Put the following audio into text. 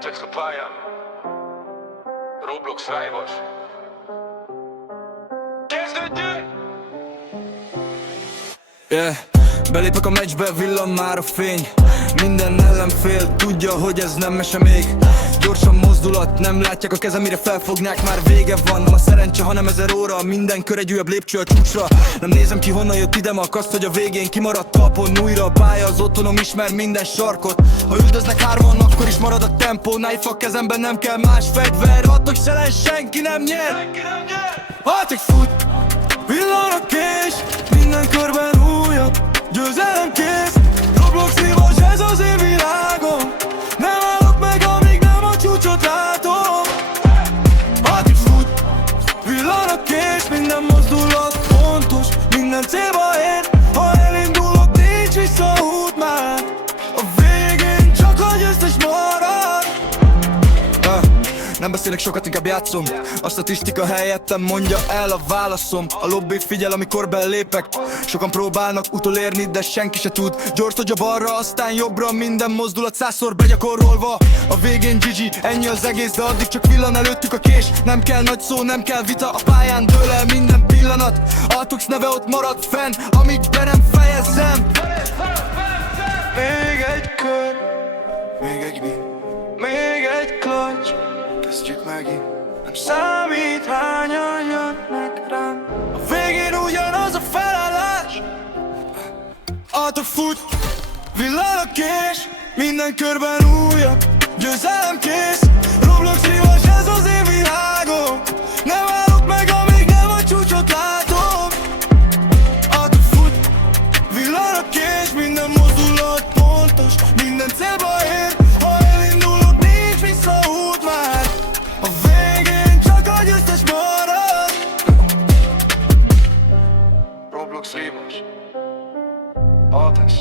Egyetsz a pályán, Roblox Rivals. Kezdődjön! Yeah. Belépek a meccsbe, villan már a fény. Minden ellenfél tudja, hogy ez nem mese még. Gyorsan mozdulat, nem látják a kezem, mire felfognák, már vége van. Nem a szerencse, hanem 1000 óra, minden kör egy újabb lépcső a csúcsra. Nem nézem ki, honnan jött ide, akaszt, hogy a végén kimaradt talpon. Újra a pálya, az otthonom ismer minden sarkot. Ha üldöznek hárman, akkor is marad a tempó. Knife a kezemben, nem kell más fegyver. Hatok se lesz, senki nem nyer. Hatig fut, villan a kés, minden körben újabb győzelem kész. Roblox Rivals, ez az én világom. Nem állok meg, amíg nem a csúcsot látom. Hatig fut, villan a kés, minden mozdulat fontos, minden célba ér. Ha elindulok, nincs visszaút már. A végén csak a győztes marad. Nem beszélek sokat, inkább játszom. A statisztika helyettem mondja el a válaszom. A lobby figyel, amikor belépek. Sokan próbálnak utolérni, de senki se tud. Gyors tudja balra, aztán jobbra, minden mozdulat 100-szor begyakorolva. A végén GG, ennyi az egész, de addig csak villan előttük a kés. Nem kell nagy szó, nem kell vita, a pályán dől el minden pillanat. Altux neve ott marad fenn, amíg be nem fejezem. Még egy kör, még egy win, még egy clutch. Kezdjük megint. Nem számít, hányan jönnek rám. A végén ugyanaz a felállás. Autók fut, villan a kés, minden körben újabb győzelem kész. Roblox Rivals, ez az én világom. Nem állok meg, amíg nem a csúcsot látom. Autók fut, villan a kés, minden mozdulat pontos, minden célba ér. Ha elindulok, nincs visszaút már. A végén csak a győztes marad. Roblox Rivals. Altes.